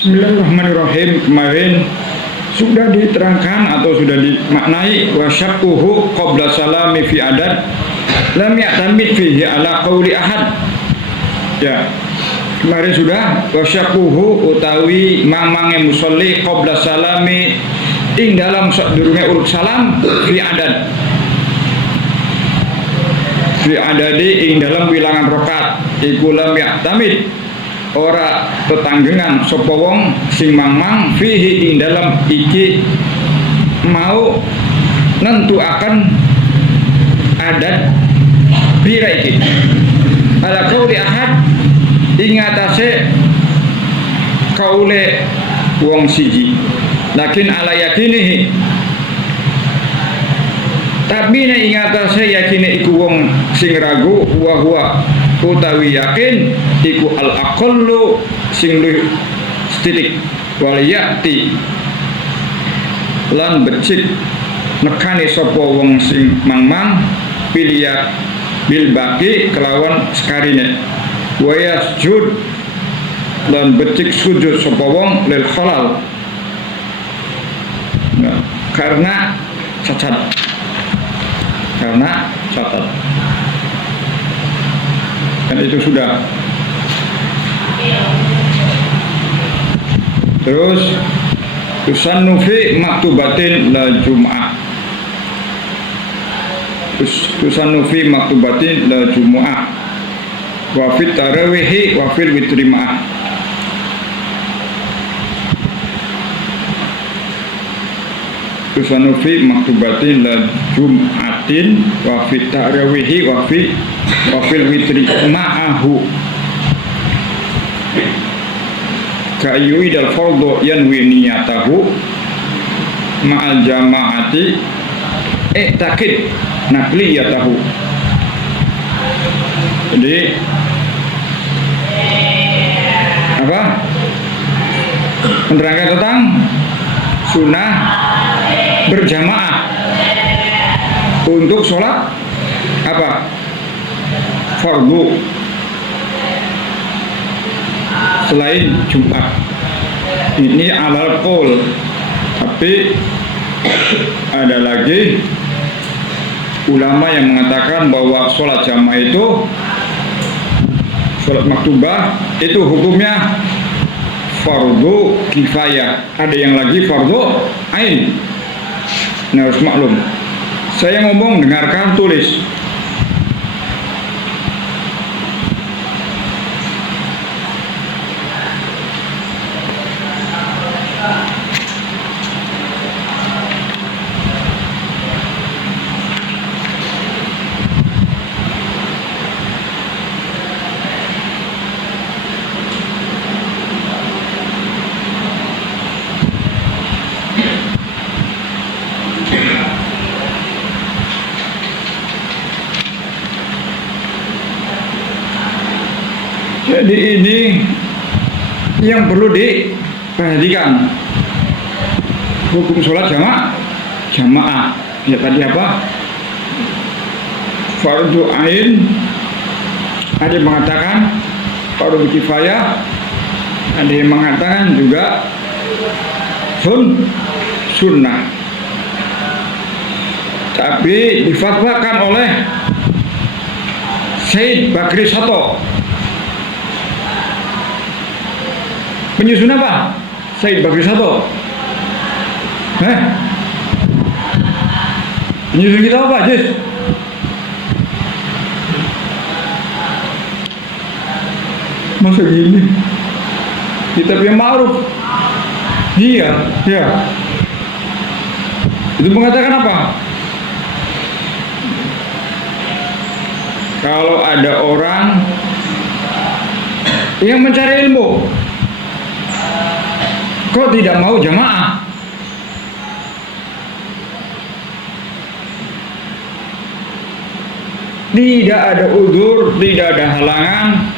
Bismillahirrahmanirrahim. Kemarin sudah diterangkan atau sudah dimaknai wasyaquhu qabla salami fi adat lam ya'tamid fihi ala qawli ahad. Ya, kemarin sudah wasyaquhu utawi mamange musolli qabla salami ing dalam sadurunge urut salam fi adat. Fi adadi ing dalam wilangan rakaat iku lam ya'tamid ora tetanggengan sapa wong sing mamang fihi ing dalam iki mau nentuaken adat pira iki ala qauli ahad ing atase kaule wong siji lakin ala yakinihi tapi nek ing atase yakine iku wong sing ragu wa huwa utawi yakin iku al aqallu sing luwih sithik wal yati lan becik nekane sapa wong sing mangmang piliyat bil baqi kelawan sekarine wa yasjud lan becik sujud sapa wong lil khalal nah, karena cacat dan itu sudah. Terus tusannu fi maktubatin la jum'ah. Tusannu fi maktubatin la jum'ah. Wa fit tarawih wa fil witri ma'ah. Tusannu fi maktubatin la jum'atin wa fit tarawih wa fil witri ma'ahu ka'yui dal fardu yanwi niyatahu ma'al jama'ati takid nakliyatahu. Jadi apa? Menerangkan tentang sunnah berjamaah untuk sholat apa? Fardu selain Jumat. Ini alal qaul, tapi ada lagi ulama yang mengatakan bahwa sholat jamaah itu, sholat maktubah itu hukumnya fardu kifayah. Ada yang lagi fardu ain. Nah, harus maklum. Saya ngomong, dengarkan, tulis. Jadi ini yang perlu diperhatikan. Hukum sholat jamaah. Ya tadi apa? fardu ain, ada yang mengatakan fardu kifayah, ada yang mengatakan juga sunnah. Tapi difatwakan oleh Syed Bakri Sato. Penyusun apa? Syed Bakri Sato. Penyusun kita apa, Jis? Masa gini? Kitab yang ma'ruf. Iya. Itu mengatakan apa? Kalau ada orang yang mencari ilmu, kok tidak mau jamaah? Tidak ada udzur, tidak ada halangan,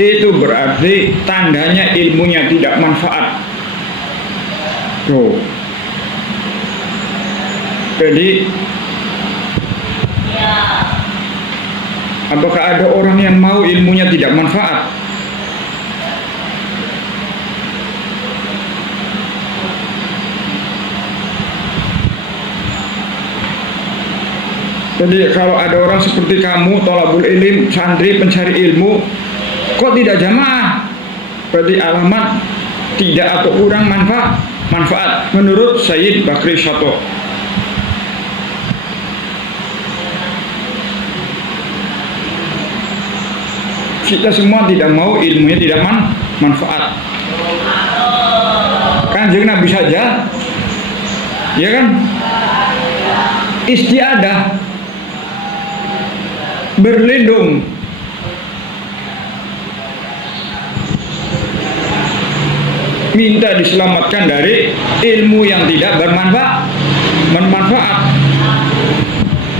itu berarti tandanya ilmunya tidak manfaat. Tuh. Jadi apakah ada orang yang mau ilmunya tidak manfaat? Jadi kalau ada orang seperti kamu, thalabul ilm, santri pencari ilmu, kok tidak jamaah? Berarti alamat tidak atau kurang manfaat menurut Syed Bakri Sato. Kita semua tidak mau ilmunya tidak manfaat. Kanjeng Nabi saja, ya kan, istiadah, berlindung minta diselamatkan dari ilmu yang tidak bermanfaat.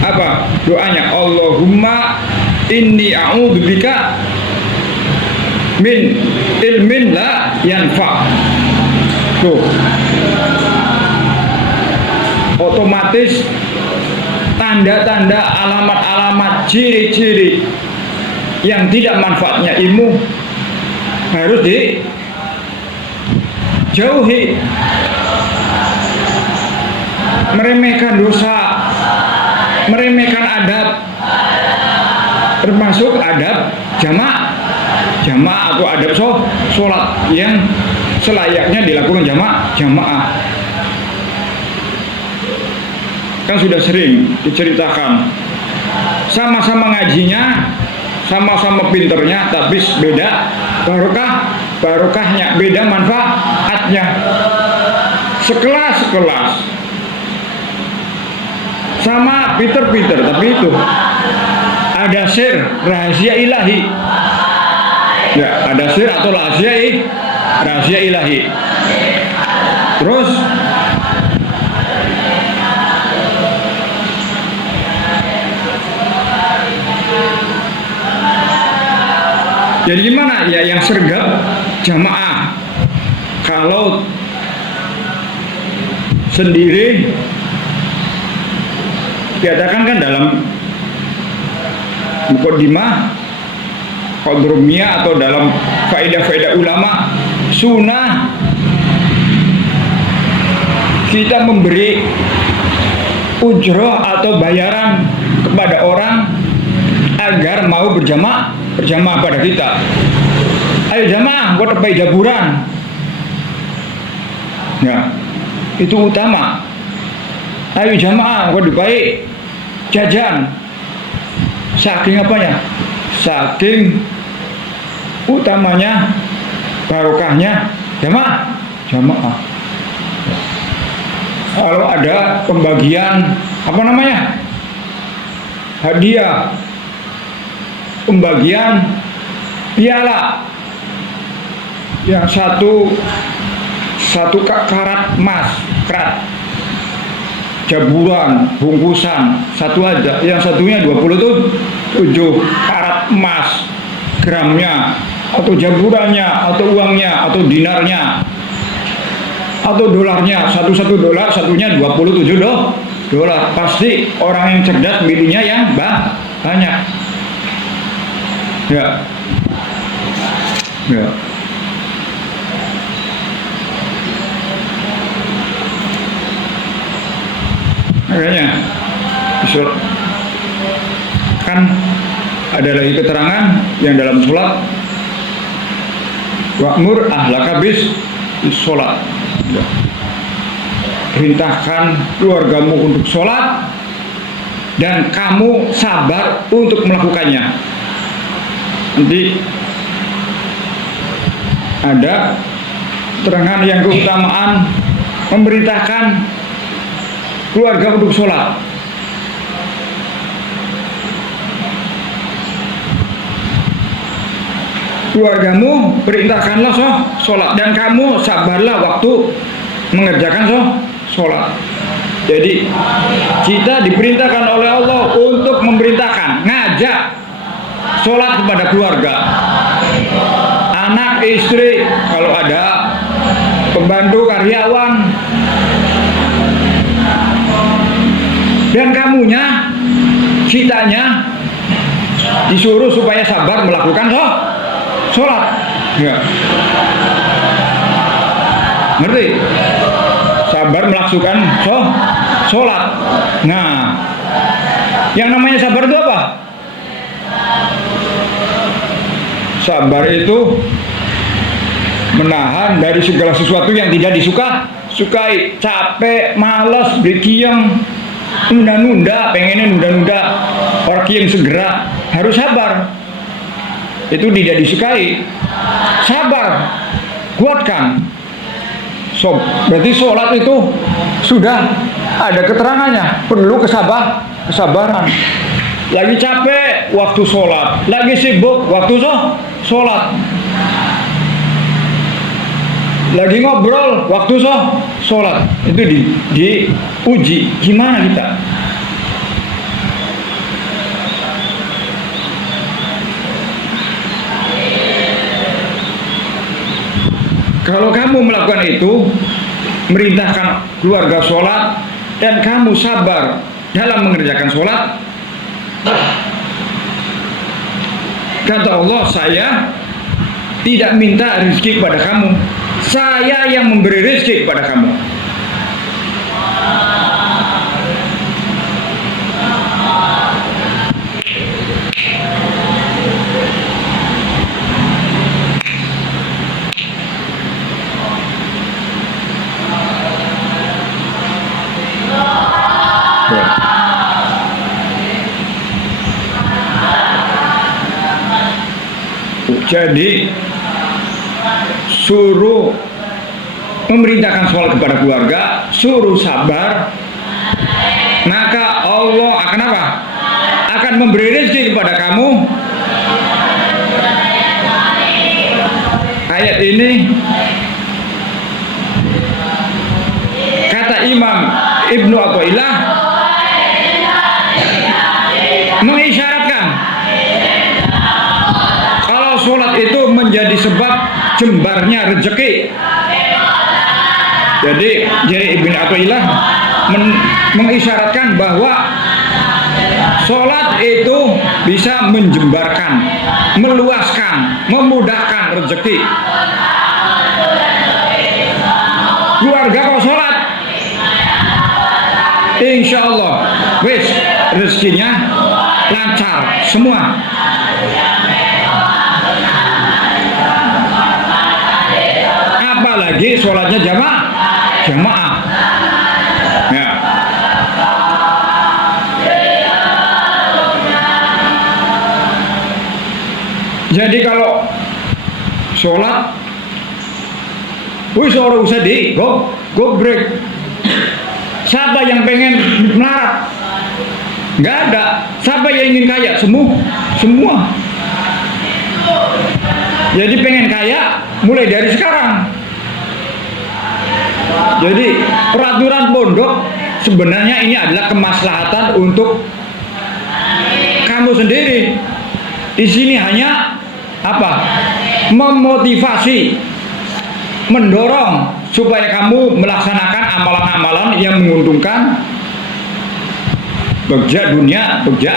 Apa doanya? Allahumma inni a'udzubika min ilmin la yanfa. Tuh, otomatis tanda-tanda, alamat-alamat, ciri-ciri yang tidak manfaatnya ilmu harus dijauhi. Meremehkan dosa, meremehkan adab, termasuk adab jamaah atau adab sholat yang selayaknya dilakukan jamaah. Kan sudah sering diceritakan, sama-sama ngajinya, sama-sama pinternya, tapi beda barokahnya, beda manfaatnya. Sekelas sama pinter-pinter, tapi itu ada sir, rahasia ilahi. Ya, ada sir atau rahasia ilahi. Terus jadi gimana? Ya yang sergap jamaah. Kalau sendiri dikatakan kan dalam muqaddimah Qadrumiyah atau dalam faedah-faedah ulama, sunnah kita memberi ujroh atau bayaran kepada orang agar mau berjamaah pada kita. Ayo jamaah, gua tepai jaburan. Ya, itu utama. Ayo jamaah, gua tepai jajan. Saking apanya? Saking utamanya, barokahnya jamaah. Kalau ada pembagian hadiah, pembagian piala yang satu karat emas, jaburan, bungkusan satu aja, yang satunya 27 karat emas gramnya, atau jaburannya, atau uangnya, atau dinarnya, atau dolarnya, satu $1, satunya $27. Pasti orang yang cerdas milihnya yang banyak. Ya. Ya. Makanya kan ada lagi keterangan yang dalam sholat, wa'mur ahlaka bis sholat, ya. Perintahkan keluargamu untuk sholat dan kamu sabar untuk melakukannya. Nanti ada keterangan yang keutamaan memerintahkan keluarga untuk sholat. Keluargamu perintahkanlah sholat dan kamu sabarlah waktu mengerjakan sholat. Jadi kita diperintahkan oleh Allah untuk memerintahkan, ngajak sholat kepada keluarga, anak, istri, kalau ada pembantu, karyawan, dan kamunya, kitanya disuruh supaya sabar melakukan sholat. Ya. Ngerti? Sabar melakukan sholat. Nah, yang namanya sabar itu apa? Sabar itu menahan dari segala sesuatu yang tidak disukai. Capek, malas, berkiyang, nunda-nunda, pengennya nunda-nunda, orang segera, harus sabar. Itu tidak disukai. Sabar, kuatkan. Berarti sholat itu sudah ada keterangannya, perlu kesabaran. Lagi capek, waktu sholat. Lagi sibuk, waktu sholat. Lagi ngobrol, waktu sholat. Itu diuji. Gimana kita? Kalau kamu melakukan itu, merintahkan keluarga sholat, dan kamu sabar dalam mengerjakan sholat, kata Allah, saya tidak minta rezeki kepada kamu, saya yang memberi rezeki kepada kamu. Jadi suruh memerintahkan sholat kepada keluarga, suruh sabar, maka Allah akan apa? Akan memberi rezeki kepada kamu. Ayat ini kata Imam Ibnu Athaillah mengisyaratkan kalau sholat itu menjadi sebab jembarnya rezeki. Jadi Ibnu Athaillah mengisyaratkan bahwa sholat itu bisa menjembarkan, meluaskan, memudahkan rezeki. Keluarga kau sholat, insya Allah wis rezekinya lancar semua. Apalagi sholatnya jamaah. Ya. Jadi kalau sholat, orang usah go break. Siapa yang pengen melarat? Nggak ada. Siapa yang ingin kaya? Semua. Jadi pengen kaya mulai dari sekarang. Jadi peraturan pondok sebenarnya ini adalah kemaslahatan untuk kamu sendiri. Di sini hanya apa? Memotivasi, mendorong supaya kamu melaksanakan amalan-amalan yang menguntungkan bagja dunia, bagja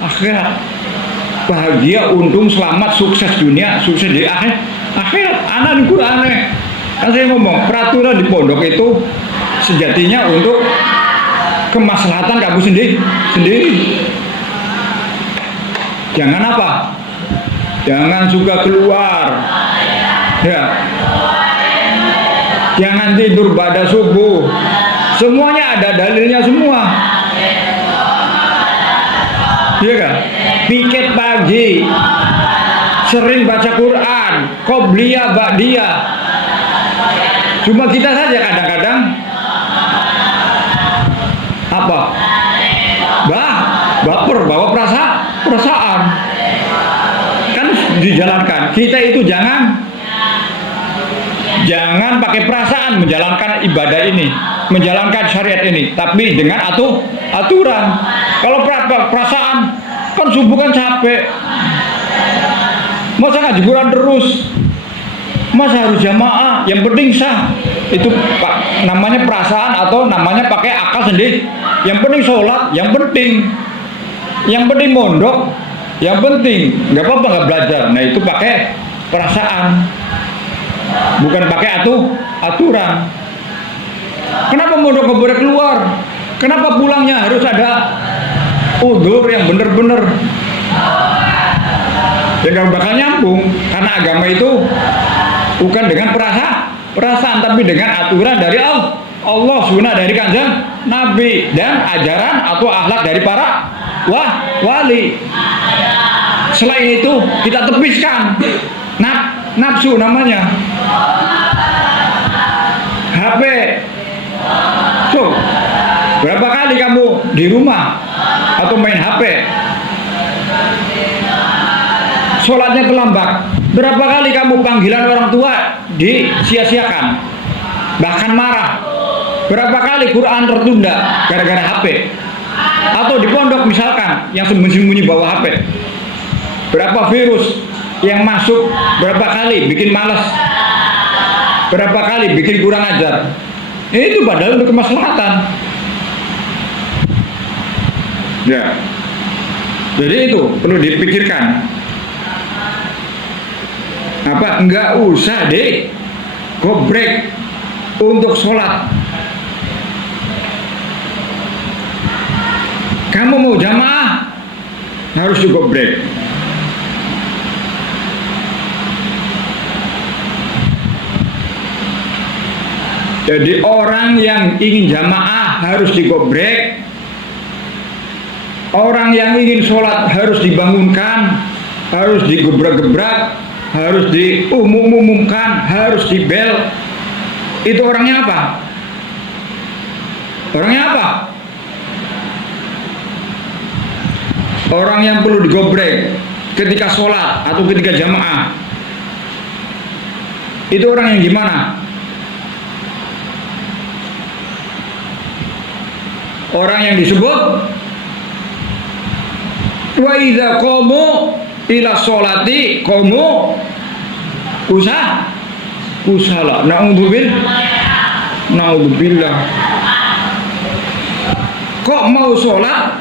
akhirat. Bahagia, untung, selamat, sukses dunia, sukses di akhirat. Anak di Quran kan saya ngomong, peraturan di pondok itu sejatinya untuk kemaslahatan kamu sendiri. Jangan apa? Jangan suka keluar. Ya. Jangan tidur pada subuh. Semuanya ada dalilnya semua. Iya kan? Piket pagi, sering baca Quran, qobliyah, ba'diyah. Cuma kita saja kadang-kadang apa? Baper, bawa perasaan. Kan dijalankan. Kita itu jangan pakai perasaan menjalankan ibadah ini, menjalankan syariat ini, tapi dengan aturan. Kalau perasaan, kan subuh kan capek, masa ngaji Quran terus, masa harus jamaah, yang penting sah. Itu namanya perasaan atau namanya pakai akal sendiri. Yang penting sholat, yang penting mondok, yang penting nggak apa-apa nggak belajar. Nah itu pakai perasaan, bukan pakai aturan. Kenapa mondok nggak boleh keluar? Kenapa pulangnya harus ada udzur yang benar-benar? Ya nggak bakal nyambung, karena agama itu bukan dengan perasaan, tapi dengan aturan dari Allah, sunnah dari kanjeng Nabi, dan ajaran atau akhlak dari para wali. Selain itu kita tepiskan nafsu namanya. HP. So, berapa kali kamu di rumah atau main HP? Sholatnya terlambat. Berapa kali kamu panggilan orang tua disia-siakan, bahkan marah? Berapa kali Quran tertunda gara-gara HP? Atau di pondok misalkan yang sembunyi-sembunyi bawa HP? Berapa virus yang masuk? Berapa kali bikin malas? Berapa kali bikin kurang ajar? Itu padahal untuk kemaslahatan. Ya. Jadi itu perlu dipikirkan. Apa? Enggak usah deh gobrek untuk sholat. Kamu mau jamaah harus digobrek. Jadi orang yang ingin jamaah harus digobrek. Orang yang ingin sholat harus dibangunkan, harus digebrak-gebrak, harus diumumkan, harus dibel. Itu orangnya apa? Orangnya apa? Orang yang perlu digobrek ketika sholat atau ketika jamaah. Itu orang yang gimana? Orang yang disebut wa idza qamu ila sholati qamu kusala. Naudzubillah. Kok mau sholat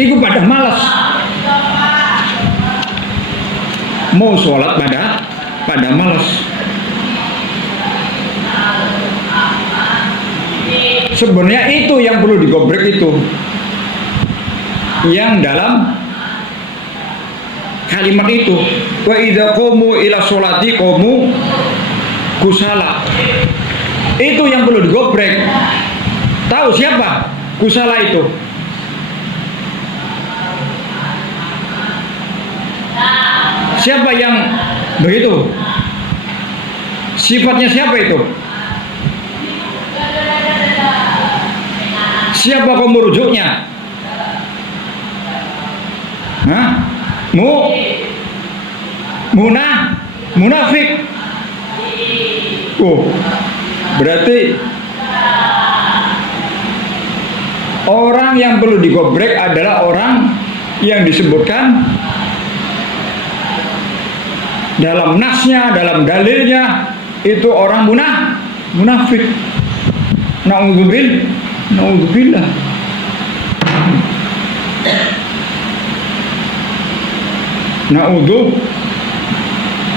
itu pada malas. Mau sholat pada malas. Sebenarnya itu yang perlu digobrek, itu yang dalam kalimat itu, wa idza qamu ila sholati qamu kusala. Itu yang perlu digobrek. Tahu siapa kusala itu? Siapa yang begitu? Sifatnya siapa itu? Siapa kau merujuknya? Hah? Munafik. Oh, berarti orang yang perlu digobrek adalah orang yang disebutkan dalam nasnya, dalam dalilnya itu orang munafik. Naudzubillah.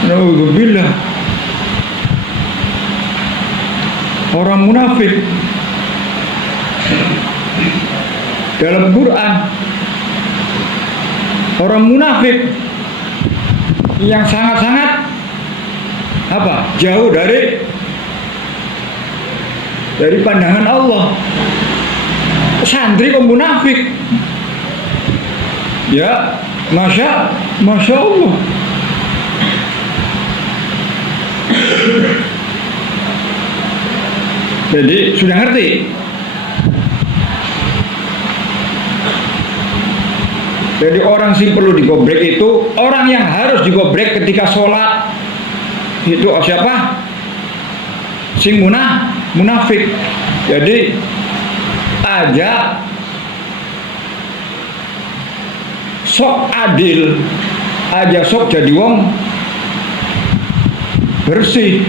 Naudzubillah. Orang munafik dalam Quran, orang munafik yang sangat-sangat jauh dari pandangan Allah. Santri kok munafik? Ya, masya Allah. Jadi sudah ngerti. Jadi orang sing perlu digobrek itu orang yang harus digobrek ketika sholat. Itu siapa? Sing munafik. Jadi aja sok adil, aja sok jadi wong bersih.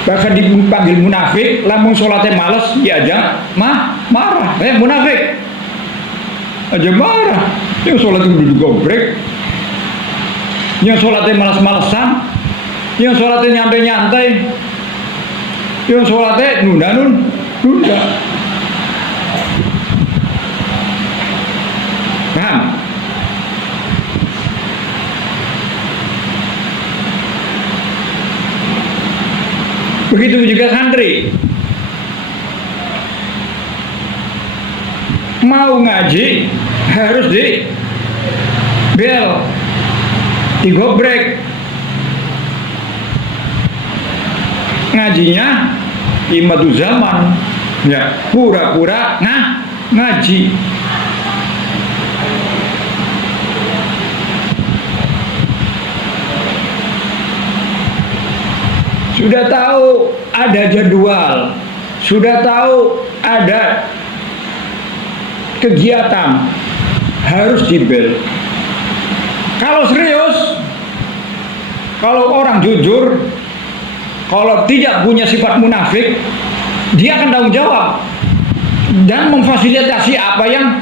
Bahkan dipanggil munafik, lamun sholatnya males, ya aja marah. Munafik aja marah. Yang sholatnya udah digobrek, yang sholatnya malas-malesan, yang sholatnya nyantai-nyantai, yang sholatnya nunda. Paham? Begitu juga santri. Mau ngaji harus digobrek. Ngajinya imadu zaman, ya pura-pura ngaji. Sudah tahu ada jadwal, sudah tahu ada kegiatan, harus dibel. Kalau serius, kalau orang jujur, kalau tidak punya sifat munafik, dia akan tanggung jawab dan memfasilitasi apa yang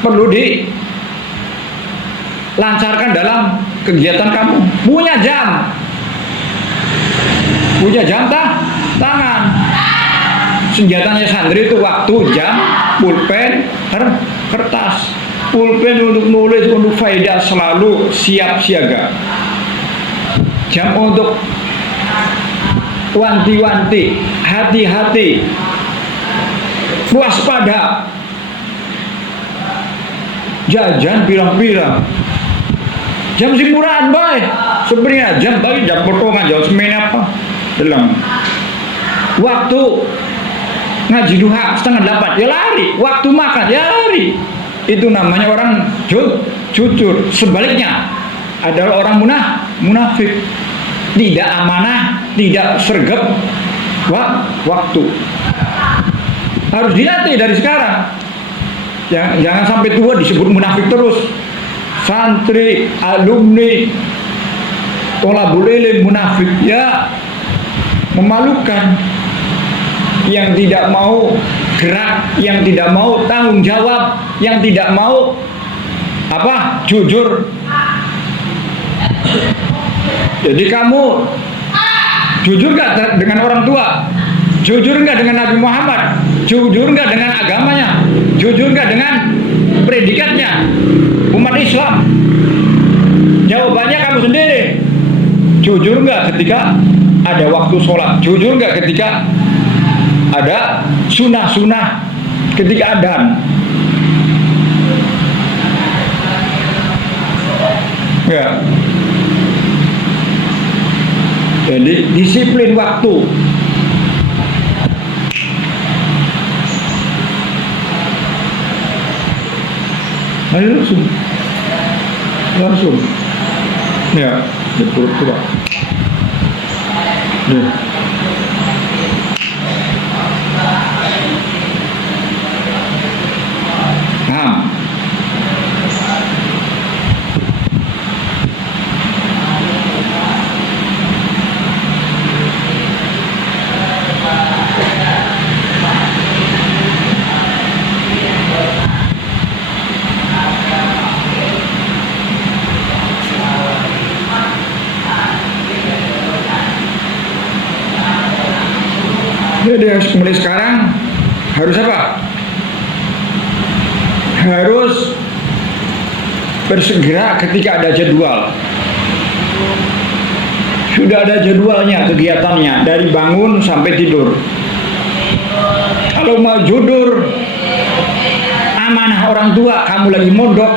perlu dilancarkan dalam kegiatan kamu. Punya jam tangan. Senjatanya santri itu waktu, jam, pulpen, kertas. Pulpen untuk nulis, untuk faedah selalu siap siaga. Jam untuk wanti-wanti, hati-hati, waspada. Jajan pirang-pirang. Jam si murahan boy. Sebenarnya jam potongan, jam semen apa? Dalam waktu ngaji duha 7:30 ya lari, waktu makan ya lari. Itu namanya orang jujur. Sebaliknya adalah orang munafik, tidak amanah, tidak sergap waktu. Harus dilatih dari sekarang. Jangan sampai tua disebut munafik terus. Santri, alumni, tolabul ilm munafik, ya memalukan. Yang tidak mau gerak, yang tidak mau tanggung jawab, yang tidak mau jujur. Jadi kamu jujur gak dengan orang tua? Jujur gak dengan Nabi Muhammad? Jujur gak dengan agamanya? Jujur gak dengan predikatnya umat Islam? Jawabannya kamu sendiri. Jujur gak ketika ada waktu sholat? Jujur gak ketika ada sunnah-sunnah, ketika adzan? Ya. Jadi disiplin waktu. Ayo langsung. Ya, coba. Ya. Jadi harus mulai sekarang harus apa? Harus bersegera ketika ada jadwal. Sudah ada jadwalnya, kegiatannya dari bangun sampai tidur. Kalau mau jujur, amanah orang tua, kamu lagi mondok,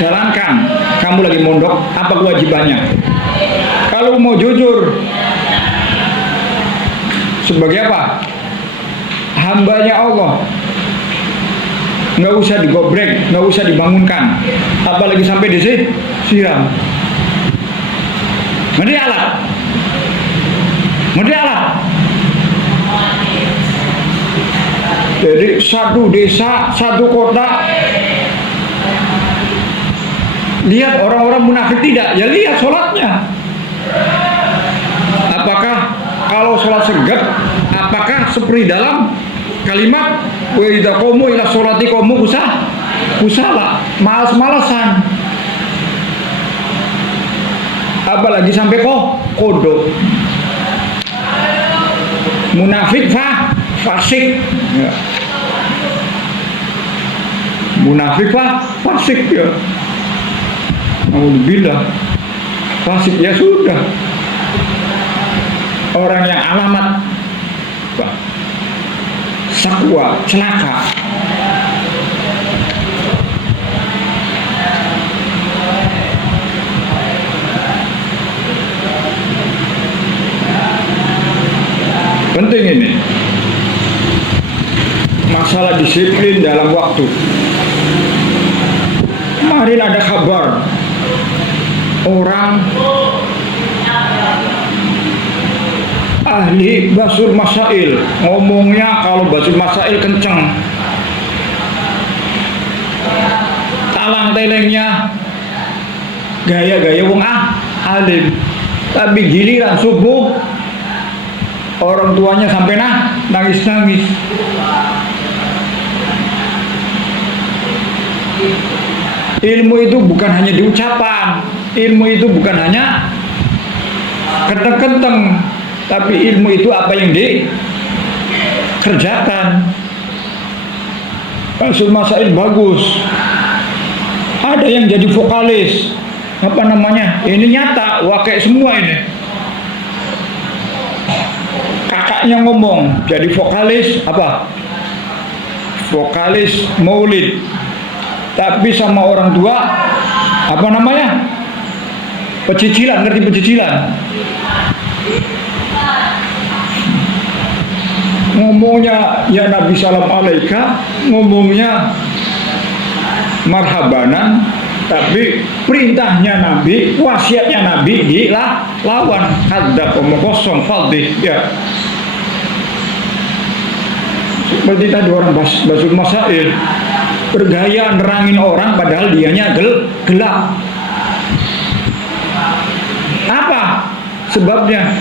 jalankan. Kamu lagi mondok, apa kewajibannya? Kalau mau jujur, sebagai apa? Hambanya Allah, nggak usah digobrek, nggak usah dibangunkan, apalagi sampai disiram. Mesti alat. Jadi satu desa, satu kota, lihat orang-orang munafik tidak? Ya lihat sholatnya. Apakah kalau sholat segep, apakah seperti dalam kalimat wa idza qamu ila sholati qamu kusala, malas-malasan. Apalagi sampai kodok. Munafik fasik. Ya. Munafik fasik ya. Alhamdulillah. Fasik ya sudah. Orang yang alamat sakwa, celaka. Penting ini masalah disiplin dalam waktu. Kemarin ada kabar orang ahli basul masail, ngomongnya kalau basul masail kenceng, talang telengnya gaya-gaya wong alim, tapi giliran subuh orang tuanya sampai nangis-nangis. Ilmu itu bukan hanya di ucapan, ilmu itu bukan hanya kenteng-kenteng, tapi ilmu itu apa yang dikerjakan. Basul masail bagus. Ada yang jadi vokalis, apa namanya? Ini nyata, wakai semua ini. Kakaknya ngomong, jadi vokalis apa? Vokalis maulid. Tapi sama orang tua, apa namanya? Pecicilan, ngerti pecicilan? Ngomongnya ya Nabi salam alaika, ngomongnya marhabanan, tapi perintahnya Nabi, wasiatnya Nabi dilawan. Hadap omong kosong faldih ya. Seperti tadi orang basul masail, bergaya nerangin orang padahal dianya gelap. Apa sebabnya?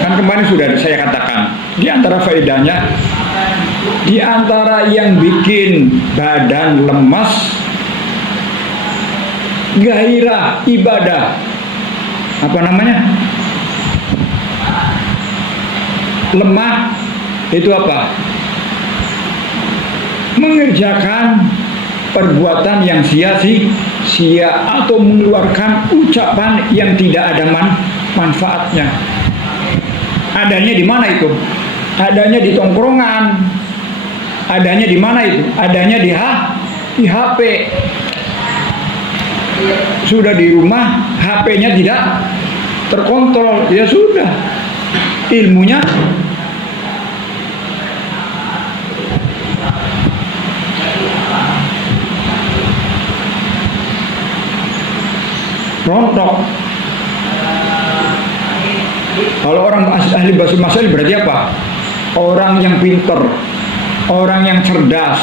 Kan kemarin sudah saya katakan, di antara faedahnya, di antara yang bikin badan lemas, gairah ibadah, apa namanya? Lemah itu apa? Mengerjakan perbuatan yang sia-sia atau mengeluarkan ucapan yang tidak ada manfaatnya. Adanya di mana itu? Adanya di tongkrongan. Adanya di mana itu? Adanya di HP. Sudah di rumah, HP-nya tidak terkontrol. Ya sudah. Ilmunya rontok. Kalau orang ahli basul masail berarti apa? Orang yang pinter, orang yang cerdas,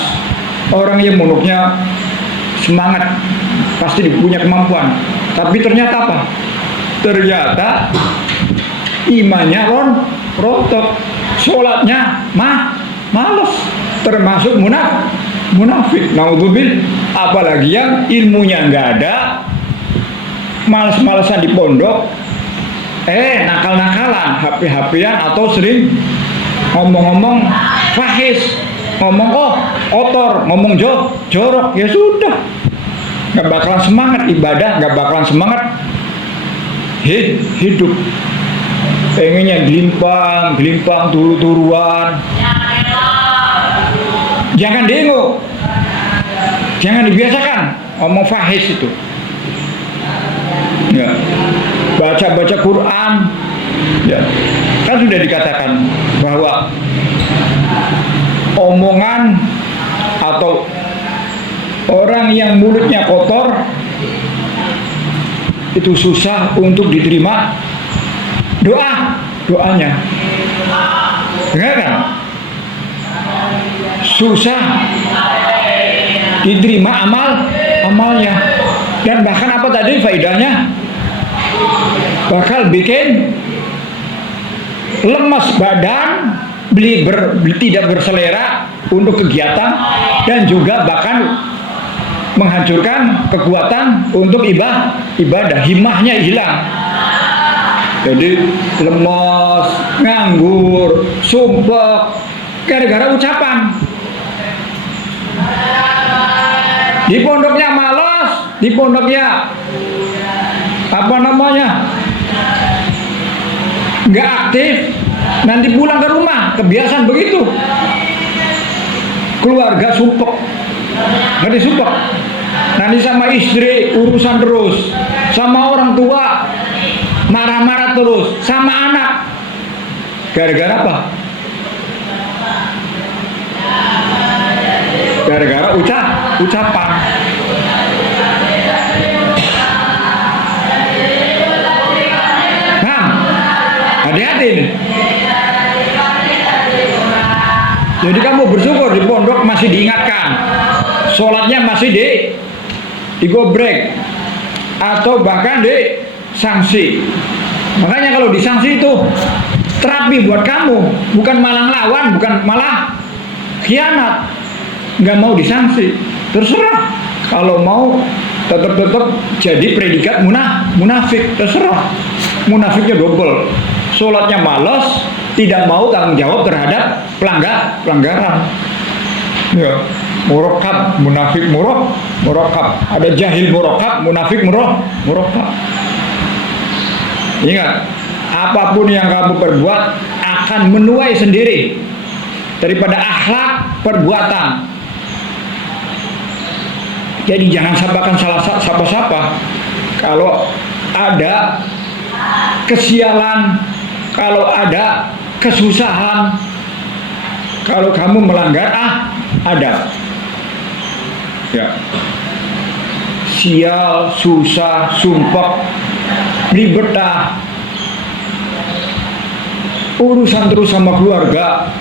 orang yang mulutnya semangat, pasti punya kemampuan. Tapi ternyata apa? Ternyata imannya rontok, sholatnya malas, termasuk munafik. Naudzubillah. Apalagi yang ilmunya nggak ada, malas-malasan di pondok, nakal-nakalan, HP-HPan atau sering ngomong-ngomong fahis, ngomong kotor, ngomong jorok, ya sudah, nggak bakalan semangat ibadah, nggak bakalan semangat hidup. Pengennya gelimpang, turu-turuan. Jangan dengo, jangan dibiasakan ngomong fahis itu. Ya. Baca Quran, ya, kan sudah dikatakan bahwa omongan atau orang yang mulutnya kotor itu susah untuk diterima doanya, enggak kan? Susah diterima amalnya, dan bahkan apa tadi faedahnya? Bakal bikin lemas badan, tidak berselera untuk kegiatan, dan juga bahkan menghancurkan kekuatan untuk ibadah, himmahnya hilang. Jadi lemas, nganggur, sumpek, gara-gara ucapan. Di pondoknya malas, di pondoknya nggak aktif, nanti pulang ke rumah kebiasaan begitu, keluarga sumpek, nanti sumpek, nanti sama istri urusan terus, sama orang tua marah-marah terus, sama anak, gara-gara apa? Gara-gara ucapan. Hati-hati nih. Jadi kamu bersyukur di pondok masih diingatkan, sholatnya masih digobrek atau bahkan disanksi. Makanya kalau disanksi itu terapi buat kamu, bukan malah ngelawan, bukan malah khianat. Nggak mau disanksi, terserah. Kalau mau tetap jadi predikat munafik, terserah. Munafiknya double. Sholatnya malas, tidak mau tanggung jawab terhadap pelanggaran. Ya, murokab, munafik murokab. Ada jahil murokab, munafik murokab. Ingat, apapun yang kamu perbuat akan menuai sendiri daripada akhlak perbuatan. Jadi jangan sabakan salah siapa-siapa. Kalau ada kesialan, kalau ada kesusahan, kalau kamu melanggar ada, ya, sial, susah, sumpah, ribet urusan terus sama keluarga,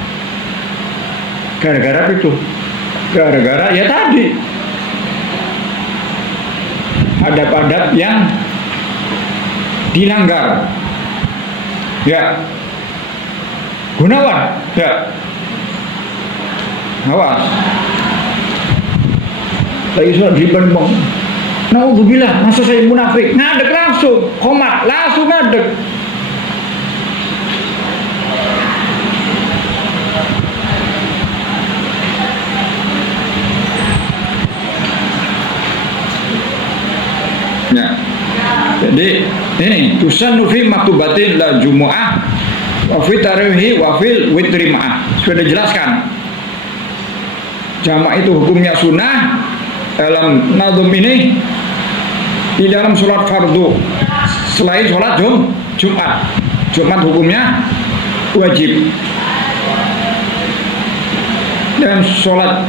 gara-gara itu, gara-gara ya tadi adab-adab yang dilanggar. Ya, Gunawan, ya, awas. Lagi sudah dibendong. Naudzubillah, masa saya munafik? Ngadeg langsung, komat, langsung ngadeg. Ya. Jadi ini tusannu fi maktubatin la jumu'ah wa fi tarihi wa fil witri ma'ah. Sudah dijelaskan. Jamak itu hukumnya sunnah dalam nazm ini di dalam sholat fardu selain sholat Jumat. Jumat hukumnya wajib. Dan sholat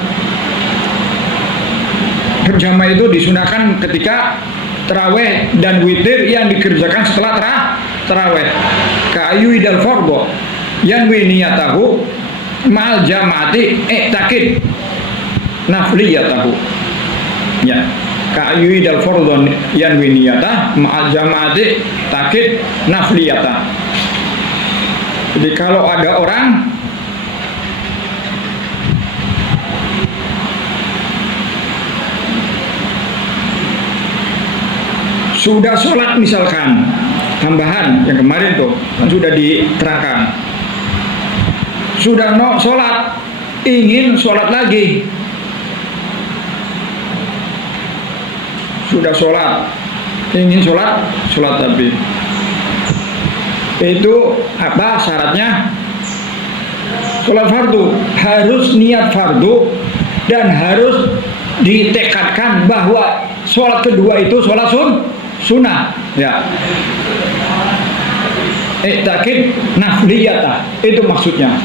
berjamaah itu disunahkan ketika taraweh dan witir yang dikerjakan setelah taraweh. Ka'ayu idal fardhu yanwi niyatahu ma'al jama'ati takid nafliyatahu. Ya, ka'ayu idal fardhu yanwi niyatah ma'al jama'ati takid nafliyatah. Jadi kalau ada orang sudah sholat misalkan tambahan yang kemarin tuh kan sudah diterangkan. Sudah sholat, ingin sholat lagi. Sudah sholat, ingin sholat tapi itu apa syaratnya? Sholat fardu harus niat fardu dan harus ditekadkan bahwa sholat kedua itu sholat sunnah, ya. Takid nafliyata, itu maksudnya.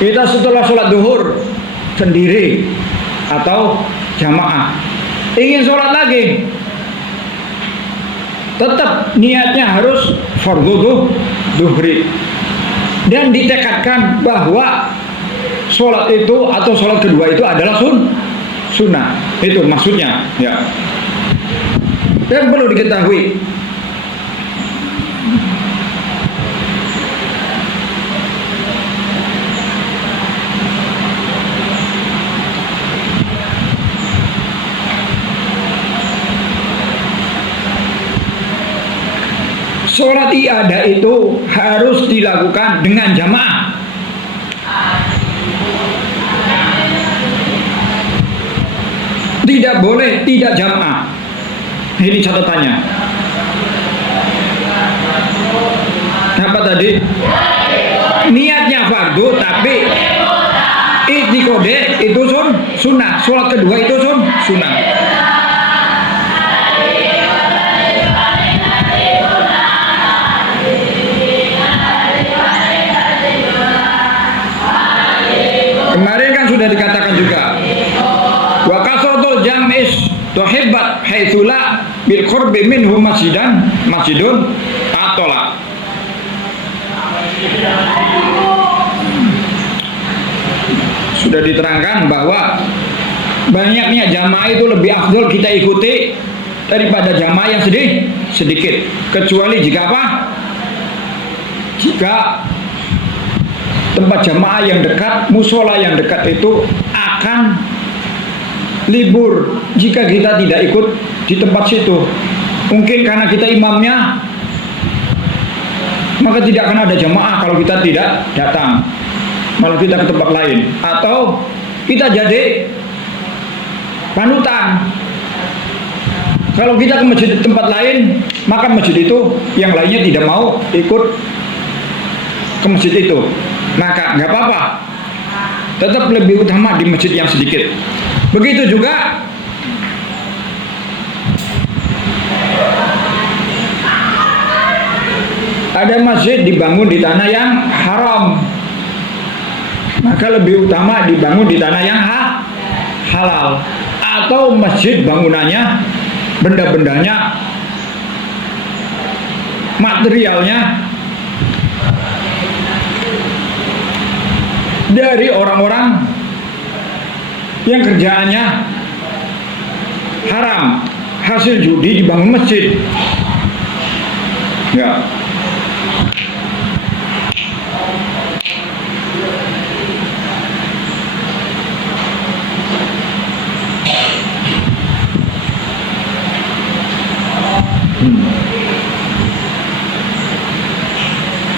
Kita setelah sholat duhur sendiri atau jamaah ingin sholat lagi, tetap niatnya harus fardu duhri dan ditekadkan bahwa sholat itu atau sholat kedua itu adalah sunnah. Itu maksudnya, ya. Dan perlu diketahui sholat i'adah itu harus dilakukan dengan jamaah. Tidak boleh tidak jamaah. Ini catatannya. Apa tadi? Niatnya fardu tapi i'tiqad itu sunnah. Sholat kedua itu sunnah. Kemarin kan sudah dikatakan juga wa kasratul jam'is tuhibbat haitsula bil qurbi minhu masjidun atola. Sudah diterangkan bahwa banyaknya jamaah itu lebih afdol kita ikuti daripada jamaah yang sedikit, kecuali jika apa? Jika tempat jamaah yang dekat, musola yang dekat itu akan libur jika kita tidak ikut di tempat situ. Mungkin karena kita imamnya, maka tidak akan ada jamaah kalau kita tidak datang, malah kita ke tempat lain. Atau kita jadi panutan. Kalau kita ke masjid tempat lain, maka masjid itu yang lainnya tidak mau ikut ke masjid itu, maka nggak apa-apa, tetap lebih utama di masjid yang sedikit. Begitu juga ada masjid dibangun di tanah yang haram, maka lebih utama dibangun di tanah yang halal. Atau masjid bangunannya, benda-bendanya, materialnya dari orang-orang yang kerjaannya haram, hasil judi dibangun masjid, ya.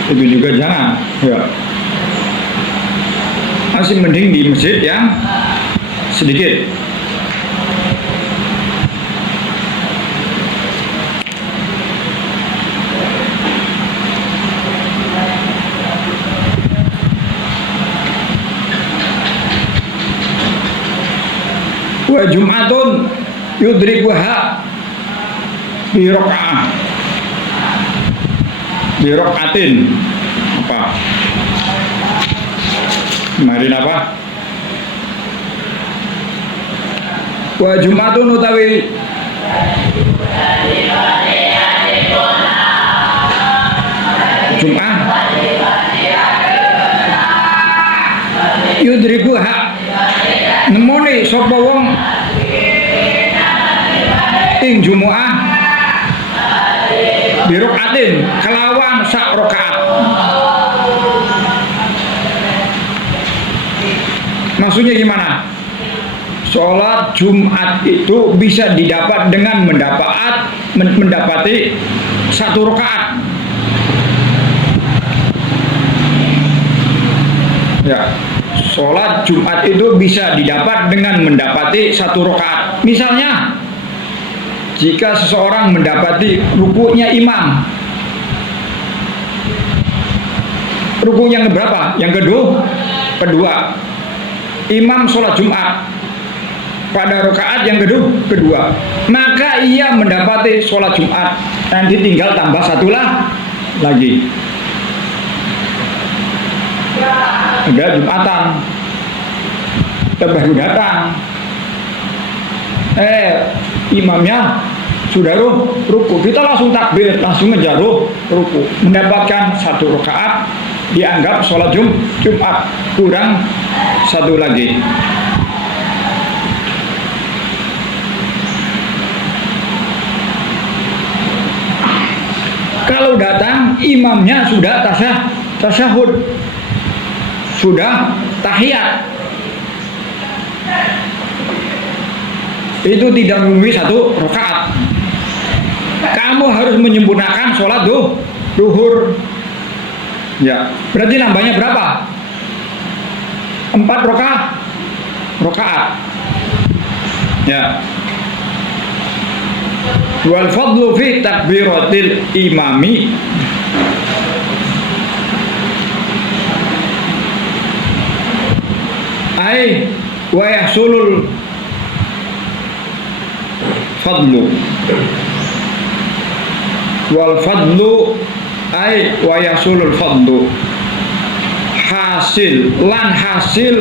Itu juga jangan, ya. Masih mending di masjid yang sedikit. Wa jum'atun yudrikuha bi rakaah, bi rakaatin. Apa? Kemarin apa? Wa Jumatun utawi Jum'ah yudrikuha nemoni sapa wong ing Jumu'ah bi rakaatin kelawan sak rakaat. Maksudnya gimana? Sholat Jumat itu bisa didapat dengan mendapati satu rakaat. Ya, sholat Jumat itu bisa didapat dengan mendapati satu rakaat. Misalnya, jika seseorang mendapati rukunya imam, ruku yang berapa? Yang kedua. Imam sholat Jumat pada rakaat yang kedua, maka ia mendapati sholat Jumat. Nanti tinggal tambah satu lagi. Ada Jumatan, baru datang, imamnya sudah ruku, kita langsung takbir, langsung ngejar ruku, mendapatkan satu rakaat, dianggap sholat Jumat, kurang satu lagi. Kalau datang imamnya sudah tasyahud, sudah tahiyat, itu tidak memenuhi satu rakaat. Kamu harus menyempurnakan sholat duhur. Ya, berarti nambahnya berapa? 4 rakaat. Ya. Wal fadlu fi takbiratil imami ay wa yahsulul fadlu wal fadlu ay wa yahsulul fadlu hasil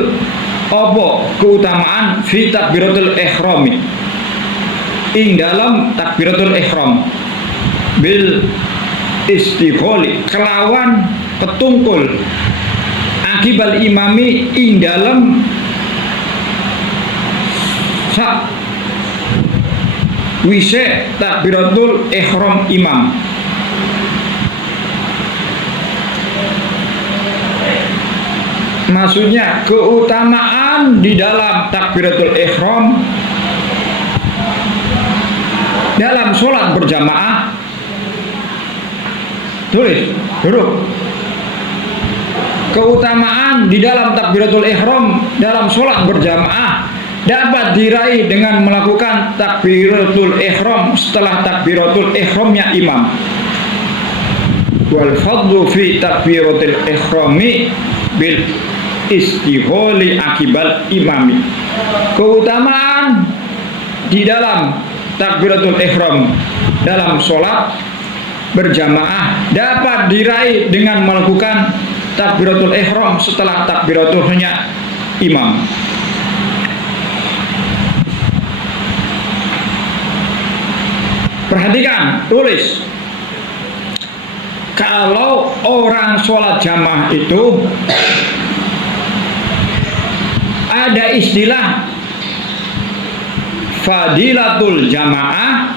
apa keutamaan fi takbiratul ihrami ing dalam takbiratul ihram bil istigholi kelawan petungkul akibal imami ing dalam sak wise takbiratul ihram imam. Maksudnya keutamaan di dalam takbiratul ihram dalam sholat berjamaah. Tulis huruf. Keutamaan di dalam takbiratul ihram dalam sholat berjamaah dapat diraih dengan melakukan takbiratul ihram setelah takbiratul ihramnya imam. Wal fadlu fi takbiratul ihrami bil istigholi akibal imami. Keutamaan di dalam takbiratul ihram dalam sholat berjamaah dapat diraih dengan melakukan takbiratul ihram setelah takbiratulnya imam. Perhatikan, tulis. Kalau orang sholat jamaah itu ada istilah fadilatul jamaah,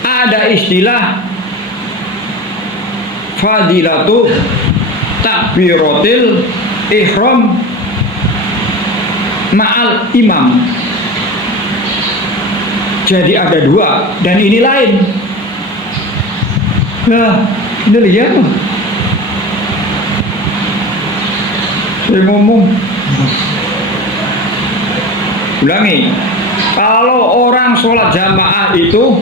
ada istilah fadilatu takbiratil ihram ma'al imam. Jadi ada dua dan ini lain. Nah, ini lihat tuh. Saya ngomong. Ulangi. Kalau orang sholat jamaah itu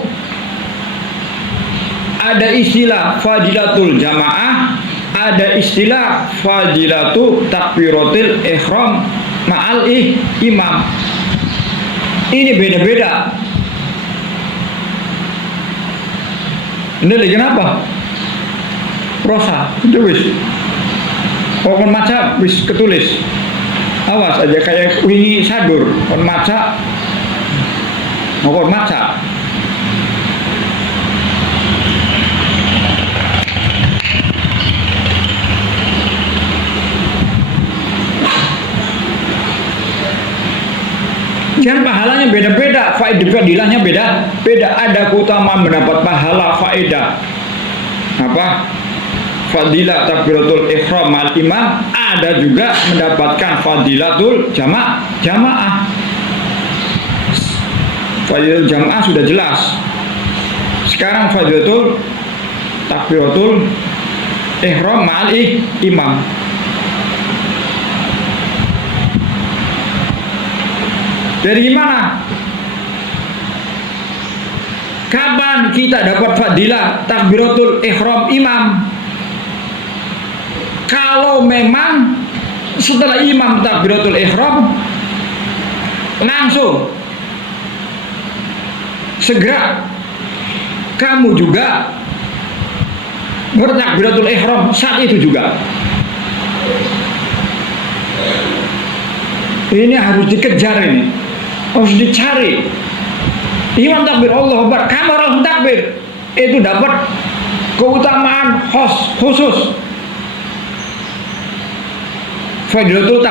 ada istilah fadilatul jamaah, ada istilah fadilatu takbiratil ihram ma'al imam. Ini beda-beda. Ini lagi kenapa? Prosa, itu wis. Kalau maca wis ketulis. Awas aja kayak wingi sadur, kon maca. Mau maca. Dan pahalanya beda-beda, faedahnya beda-beda. Ada keutamaan mendapat pahala faedah. Apa? Fadilah takbiratul ihram al imam, ada juga mendapatkan fadilatul jamaah. Fadilatul jamaah sudah jelas. sekarang fadilatul takbiratul ihram ma'al imam. Dari gimana? Kapan kita dapat fadilah takbiratul ihram imam? Kalau memang setelah imam takbiratul ihram langsung segera kamu juga bertakbiratul ihram saat itu juga. Ini harus dikejar, ini harus dicari. Imam takbir Allahu Akbar, kamu harus takbir, itu dapat keutamaan khusus. Fadilatul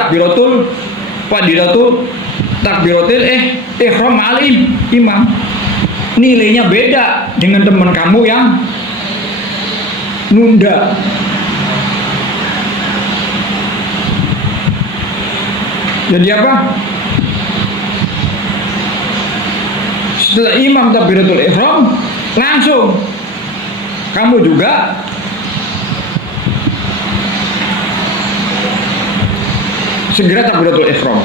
takbiratul ihram ma'al imam. Nilainya beda dengan teman kamu yang nunda. Jadi apa? Setelah imam takbiratul ihram langsung kamu juga segera takbiratul ihram.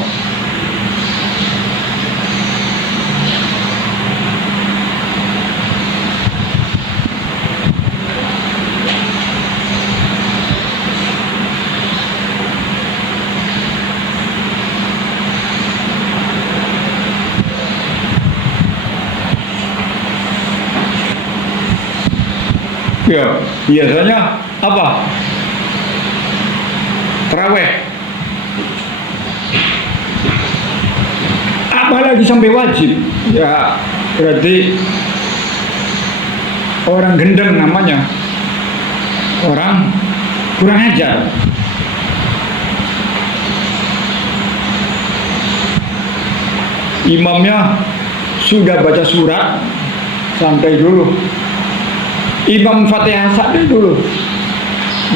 Ya, biasanya apa? Tarawih. Apalagi sampai wajib. Ya, berarti orang gendeng namanya. Orang kurang ajar. Imamnya sudah baca surat, santai dulu. Imam Fatihah saja dulu,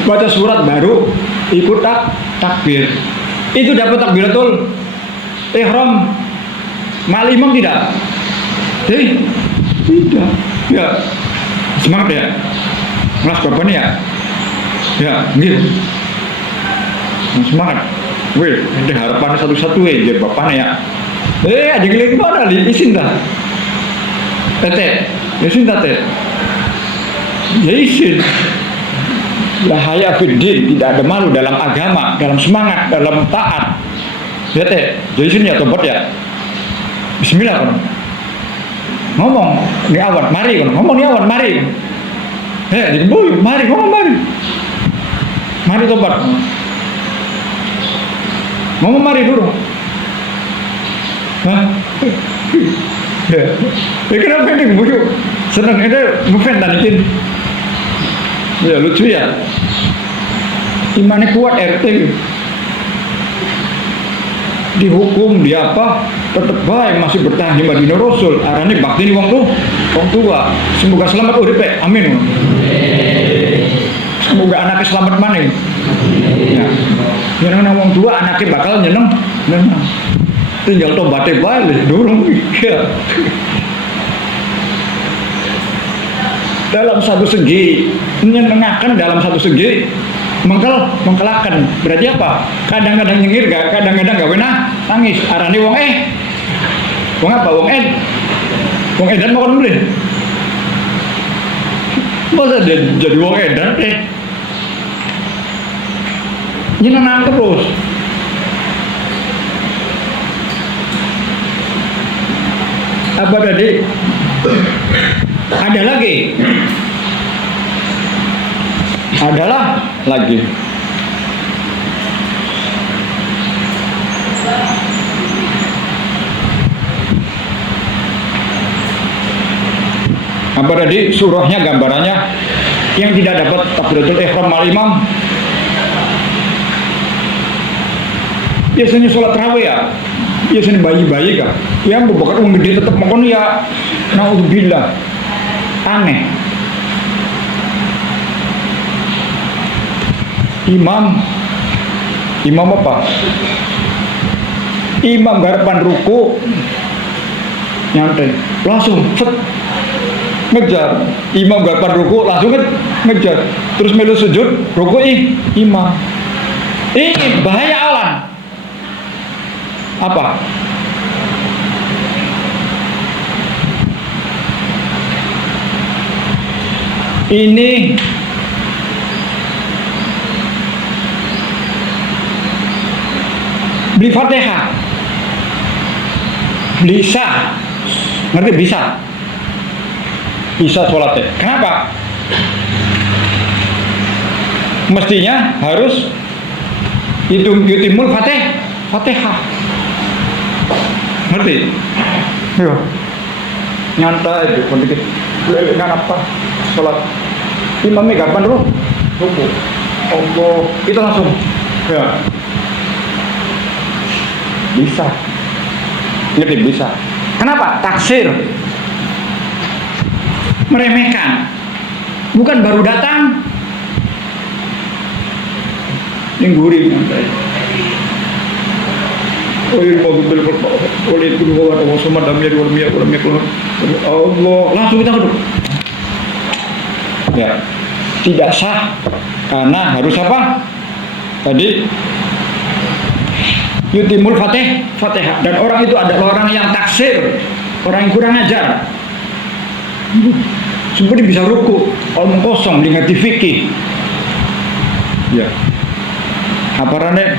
baca surat baru ikut takbir. Itu dapat takbiratul ihram ma'al imam tidak? Tidak. Ya, semangat ya. Mas bapak nih ya. Ya, gitu. Semangat. Wih, ada harapan satu-satu jadi bapaknya ya. Ada yang mana li isin dah. Tete, isin tete. Ya isin. Lahaya fiddin, tidak ada malu dalam agama, dalam semangat, dalam taat. Ya teh, jadi isin ya tobat ya. Bismillah kan. Ngomong ni awan, mari kan. Ngomong ni awan, mari. Jadi boy, mari ngomong mari. Mari tobat. Ngomong mari dulu. Hah? Ya. Kenapa ini boyo? Senang ini ngefan tadi. Ya lucu ya. Imannya kuat RT. Dihukum dia apa? Tetap baik masih bertahan di Madinah Rasul. Arane bakti ni wong tua. Semoga selamat urip. Amin. Semoga anaknya selamat mana. Ya. Nyeneng wong tua anaknya bakal nyeneng. Tinggal tobatnya balik dorong. Ya. Dalam satu segi menyenangkan, dalam satu segi mengkelakkan. Berarti apa? Kadang-kadang nyengir, kadang-kadang gak pernah nangis. Arane wong wong apa? Wong edan mau beli. Masa dia jadi wong edan nyenang terus. Apa tadi? Ada lagi. Adalah lagi. Apa tadi surahnya, gambarannya yang tidak dapat takbiratul ihram mal imam. Biasanya sholat tarawih ya. Biasanya bayi-bayi kah? Yang berbakar orang gede tetap makan ya. Naudzubillah. Aneh. Imam apa? Imam garapan ruku nyantai langsung set ngejar. Imam gapan ruku langsung ngejar. Terus melu sujud, ruku imam. Ini bahaya awan. Apa? Ini beli Fatihah. Bisa. Ngerti bisa? Bisa sholatnya. Kenapa? Mestinya harus yutimul Fatihah. Ngerti? Iya. Nyantai itu kondisi. Lelekan apa? Sholat. Imamnya kapan dulu? Ruku. Allah. Itu langsung. Ya. Bisa. Ngerti? Bisa. Kenapa? Taksir. Meremehkan. Bukan baru datang. Ningguri nyantai. Allah, langsung kita duduk. Ya, tidak sah karena harus apa? Tadi yutimul Fatihah, dan orang itu adalah orang yang taksir, orang yang kurang ajar. Seperti bisa ruku, omong kosong, lihat di fikih. Ya, aparannya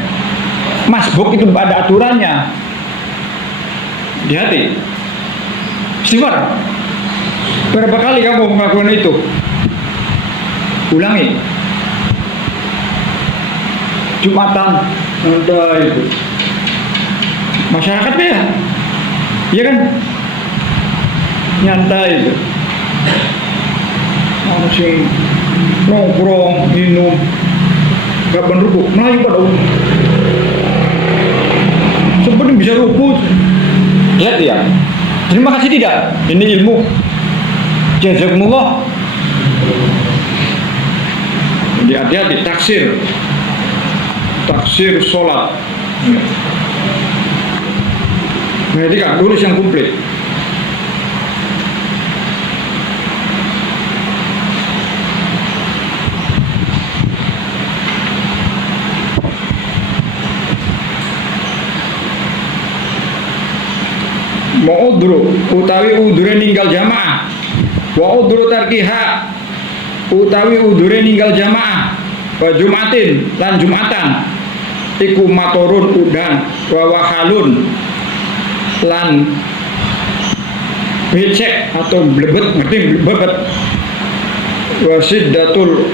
masbuk itu ada aturannya. Hati-hati. Istighfar. Berapa kali kamu melakukan itu? Ulangi. Jumatan, udah itu. Masyarakatnya ya, iya kan? Nyantai itu. Masih nongkrong, minum, kapan ruku, Melayu pada umum. Seperti bisa ruku. Lihat ya. Terima kasih tidak? Ini ilmu. Jazakumullah. Jadi hati-hati taksir sholat. Jadi kan tulis yang komplit. Ma'udru utawi udure ninggal jamaah, wa udru tarkiha utawi udure ninggal jamaah, wa jumatin lan jumatan iku maturun udan, wa wahalun lan becek atau blebet, ngerti blebet, wa siddatul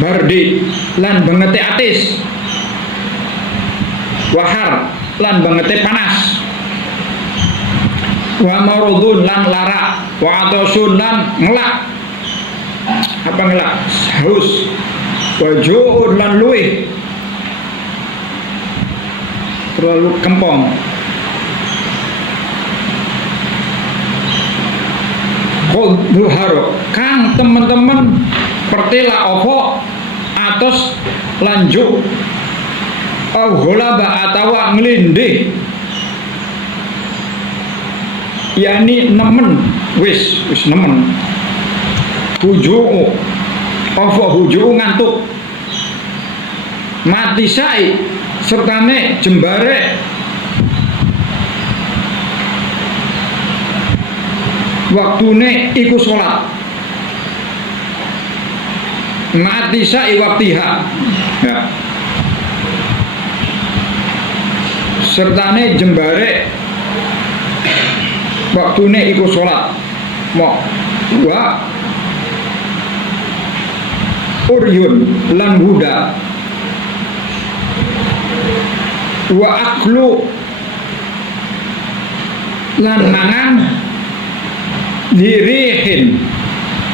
bardi lan bangete atis, wahar lan bangete panas, wa marudun lan lara, wa atosun lan ngelak. Apa ngelak? Haus. Wa ju'un lan luih, terlalu kempong. Khudhuharo kang teman-teman pertela opo atos lanjuk au gholaba atawa nglindih, yakni nemen wis nemen. Huju'u apa huju'u ngantuk, mati sai sertane jembare, waktune iku sholat, mati sai waktiha ya. Sertane jembare waktune iku sholat, mo wa uryun lan budak, wa aklu lan mangan dirihin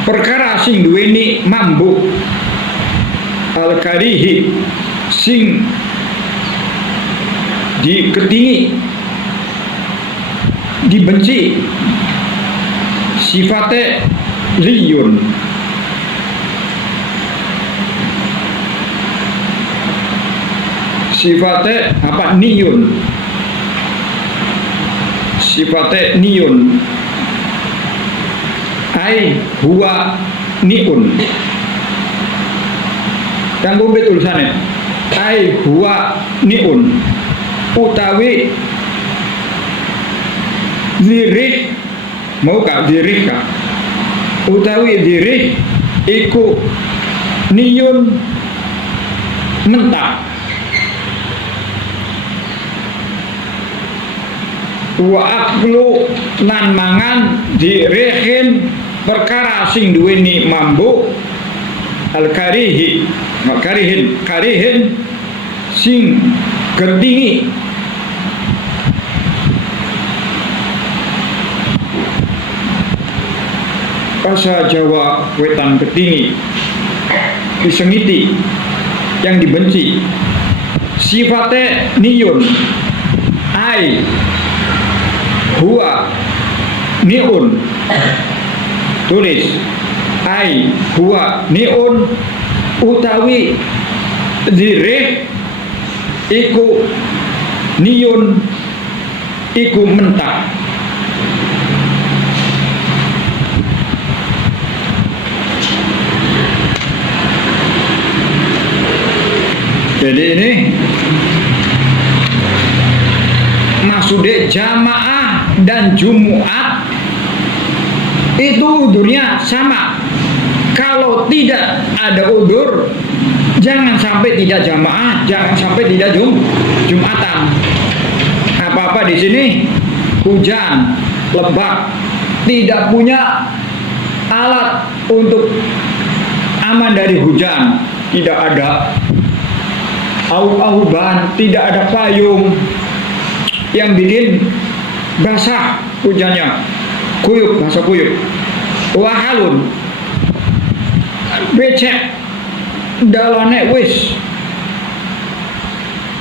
perkara sing duweni mambuk, al karihi sing diketingi, dibenci, sifatnya liyun. Sifatnya apa? Niyun. Sifatnya niyun. ai huwa niun. Kanggo bet tulisane ai huwa niun utawi zirih, mau kak zirih kak utawi zirih iku niyun mentah. Wa aklu lan mangan zirihin perkara sing duweni mambu al karihi karihin sing getingi. Bahasa Jawa Wetan getingi, disengiti, yang dibenci. Sifatnya niyun ai huwa niun, tulis ai huwa niun utawi zirih iku niyun iku mentah. Jadi ini maksudnya jamaah dan Jumat itu udurnya sama. Kalau tidak ada udur, jangan sampai tidak jamaah, jangan sampai tidak Jumatan. Apa-apa di sini hujan, lebat, tidak punya alat untuk aman dari hujan, tidak ada auban, tidak ada payung yang bikin basah hujannya, kuyup, basah kuyup, wahalun becek dalane wis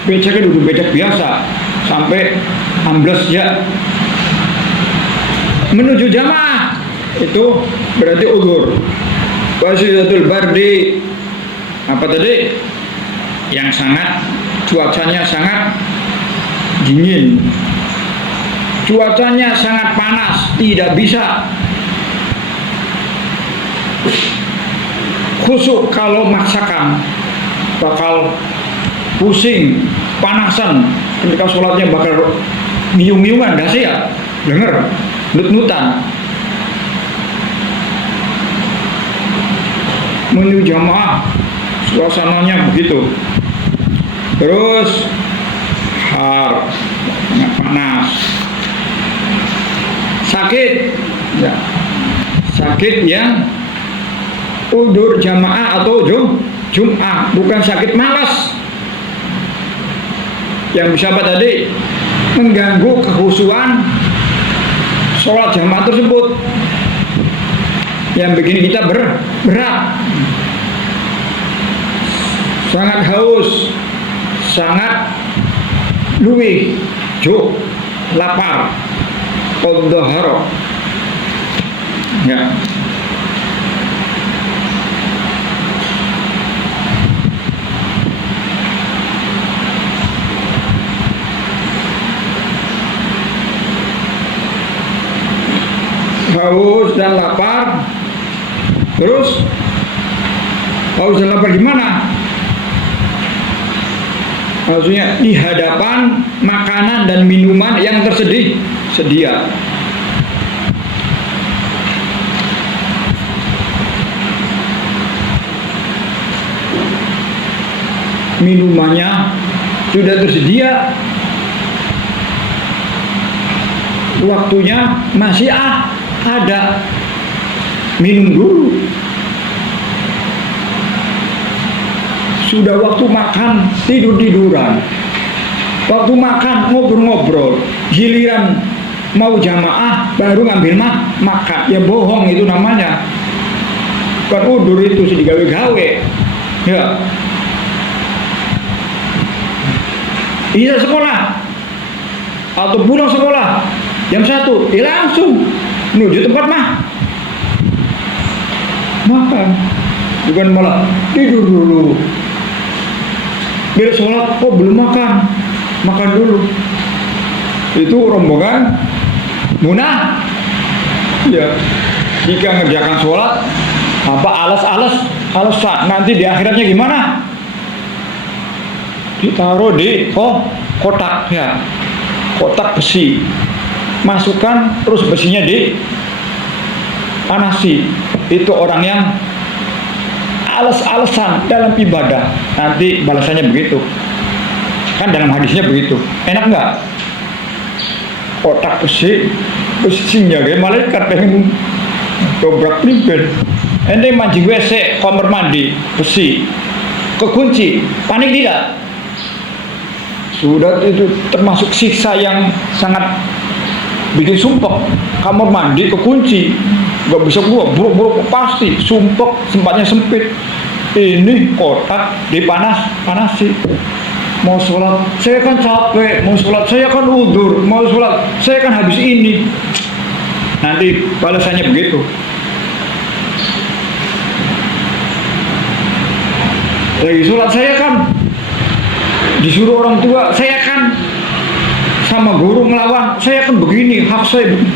beceknya duduk becek biasa sampai ambles ya menuju jamaah itu berarti udur. Wasidatul bardi apa tadi yang sangat cuacanya sangat dingin, cuacanya sangat panas, tidak bisa khusuk kalau maksakan, bakal pusing, panasan ketika sholatnya, bakal miung-miungan, gak sih ya? Dengar, nut-nutan. Menuju jamaah suasananya begitu. Terus har, sangat panas, sakit, ya, sakit yang udur jamaah atau Jum'ah, bukan sakit malas yang bisa apa tadi mengganggu kekhusyuan sholat jamaah tersebut, yang bikin kita berat, sangat haus, sangat luwih, lapar, qadhahara, ya. Haus dan lapar. Terus haus dan lapar gimana? Maksudnya di hadapan makanan dan minuman yang tersedia. Minumannya sudah tersedia, waktunya masih ada, minum dulu. Sudah waktu makan, tidur-tiduran, waktu makan ngobrol-ngobrol, giliran mau jamaah baru ngambil makan, ya bohong itu namanya. Kan udur itu sih digawe-gawe, ya. Iya sekolah atau pulang sekolah jam 1, langsung menuju tempat makan, bukan malah tidur dulu. Biar sholat, oh belum makan dulu. Itu rombongan munah, ya. jika ngerjakan sholat apa alasan nanti di akhiratnya gimana? Ditaruh di kotak ya, kotak besi, masukkan terus besinya di panasi. Itu orang yang alasan dalam ibadah, nanti balasannya begitu kan, dalam hadisnya begitu. Enak nggak? Kotak besi besinya kayak malaikat pengen dobrak priben. Ente mancing WC kamar mandi besi kekunci, panik tidak? Sudah, itu termasuk siksa yang sangat bikin sumpek. Kamar mandi kekunci, nggak bisa keluar, buruk-buruk pasti, sumpek, tempatnya sempit. Ini kotak dipanasi. Mau sholat, saya kan capek, mau sholat, saya kan udur, mau sholat, saya kan habis ini. Nanti balasannya begitu. Lagi sholat saya kan disuruh orang tua, saya kan sama guru ngelawan, saya kan begini, hak saya begini.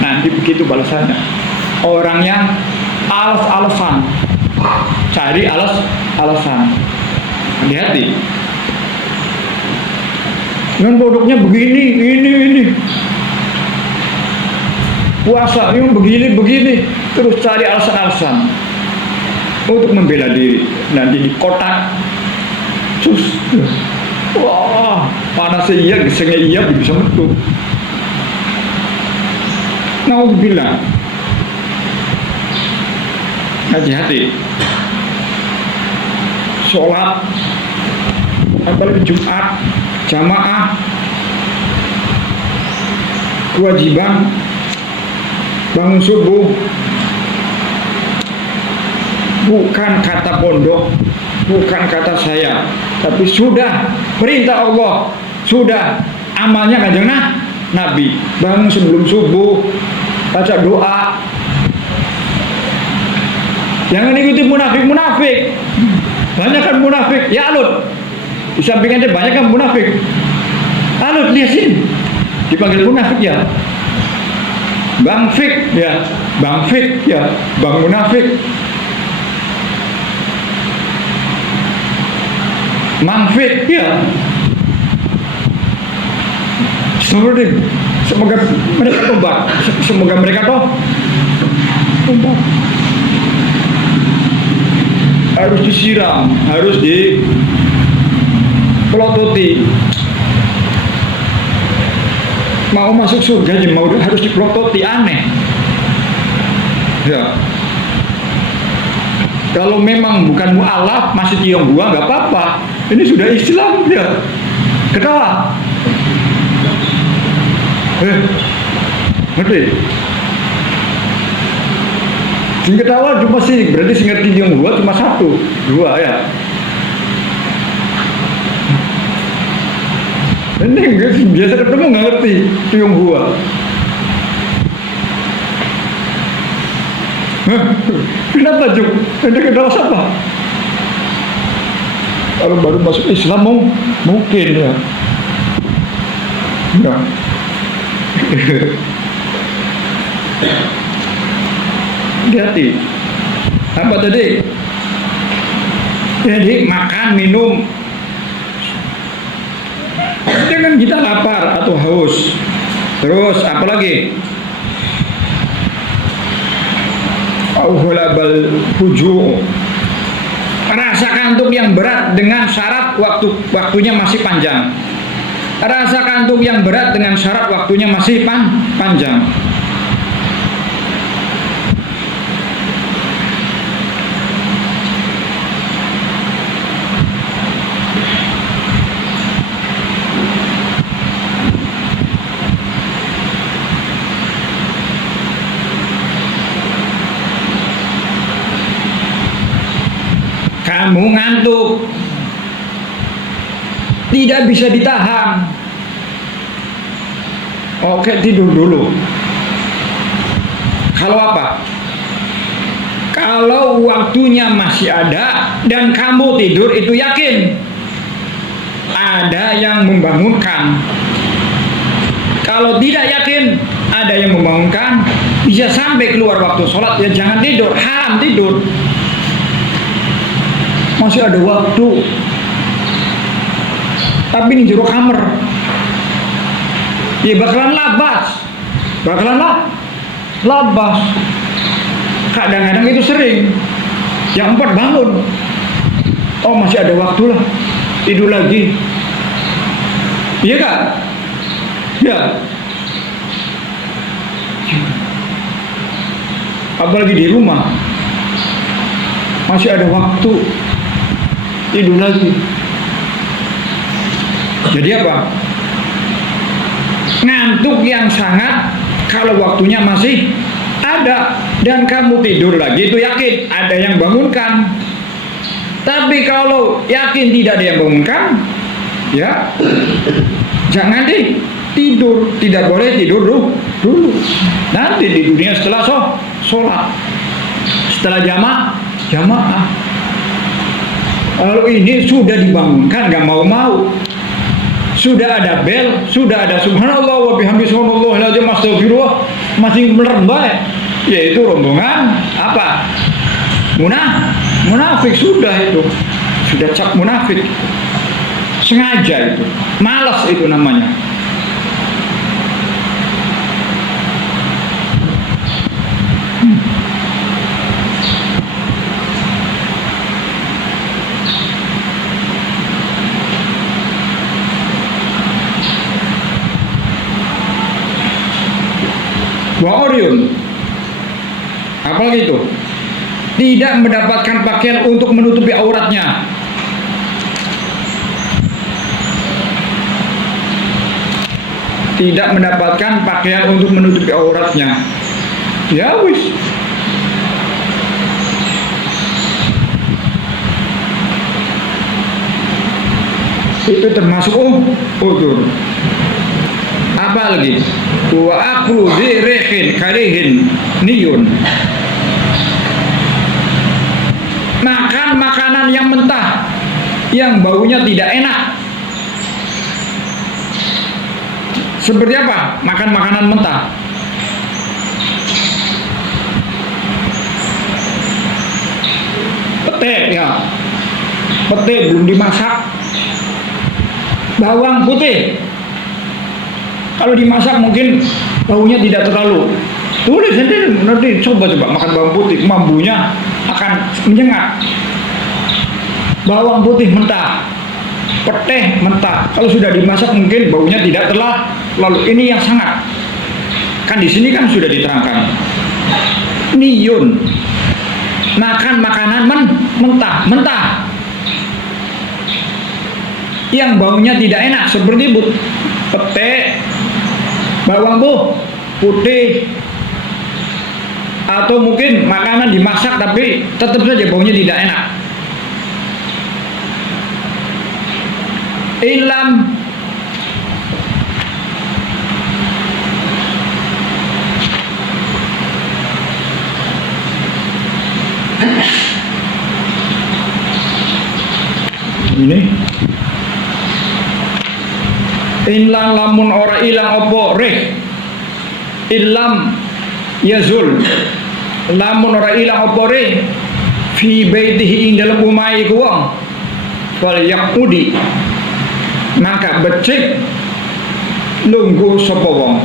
Nanti begitu balasannya. Orang yang alasan, cari alasan. Hati-hati. Dengan produknya begini, ini. Puasa, yang begini, terus cari alasan-alasan untuk membela diri. Nanti di kotak, cus, wah, panasnya iya, gesengnya iya, bisa metu. Naudzubillah. Hati-hati. Sholat, apalagi Jumat, jamaah, kewajiban bangun subuh, bukan kata pondok, bukan kata saya, tapi sudah perintah Allah, sudah amalnya kanjeng Nabi. Bangun sebelum subuh, baca doa. Jangan ikuti munafik. Banyak kan munafik, ya alut. Di samping ente banyak kan munafik. Alut, lihat sini. Dipanggil munafik ya. Bang Fik ya, Bang Fik ya, Bang Munafik. Mang Fik ya. Semoga mereka tobat. Semoga mereka tobat. Harus disiram, harus dipelototi. Mau masuk surga aja harus dipelototi, aneh. Ya. Kalau memang bukan mu'alaf, masih Tionghoa nggak apa-apa. Ini sudah Islam ya. Ketawa. Ngerti? Sing ketawa cuma sih, berarti sing ngerti Tionghoa cuma 1, 2 ya. Ini biasa ketemu nggak ngerti Tionghoa. Kenapa Juk? Anda kenal siapa? Kalau baru masuk Islam mungkin ya. Enggak. Hati-hati. Apa tadi? Jadi makan, minum. Jangan kita lapar atau haus. Terus apa lagi? Auhulabal huju. Rasa kantuk yang berat dengan syarat waktunya masih panjang. Rasa kantuk yang berat dengan syarat waktunya masih panjang. Kamu ngantuk, tidak bisa ditahan. Oke, tidur dulu. Kalau apa? Kalau waktunya masih ada dan kamu tidur, itu yakin ada yang membangunkan. Kalau tidak yakin ada yang membangunkan, bisa sampai keluar waktu sholat, ya jangan tidur, haram tidur. Masih ada waktu, tapi ini jero kamar, ya bakalan labas. Kadang-kadang itu sering. Yang 4 bangun, oh masih ada waktu lah, tidur lagi. Iya kak? Ya. Apalagi di rumah, masih ada waktu, tidur lagi. Jadi apa? Ngantuk yang sangat kalau waktunya masih ada dan kamu tidur lagi, itu yakin ada yang bangunkan. Tapi kalau yakin tidak ada yang bangunkan, ya jangan tidur. Tidak boleh tidur dulu. Nanti tidurnya setelah sholat, setelah jamaah. Kalau ini sudah dibangunkan gak mau, sudah ada bel, sudah ada subhanallah wa bihamdi subhanallahil azim astagfirullah, masih merembai, yaitu rombongan apa? Munafik. Sudah cap munafik, sengaja itu, malas itu namanya. Wa Orion, apalagi itu? Tidak mendapatkan pakaian untuk menutupi auratnya. Tidak mendapatkan pakaian untuk menutupi auratnya. Ya wis. Itu termasuk udur. Apa lagi? Wa aklu dzirihin karihin niyun. Makan makanan yang mentah, yang baunya tidak enak. Seperti apa? Makan makanan mentah. Pete belum dimasak. Bawang putih, kalau dimasak mungkin baunya tidak terlalu. Tulis nanti coba makan bawang putih, mambunya akan menyengat. Bawang putih mentah, pete mentah, kalau sudah dimasak mungkin baunya tidak terlalu. Ini yang sangat. Kan di sini kan sudah diterangkan. Niyun, makan makanan mentah, yang baunya tidak enak, seperti pete, bawang putih, atau mungkin makanan dimasak tapi tetap saja baunya tidak enak. Ilam ini inlan lamun ora ilang opo reh ilam yazul, lamun ora ilang opo reh fi baitihi ing dalam umai kuwang fal yaqudi, maka becik lungguh sapa wong.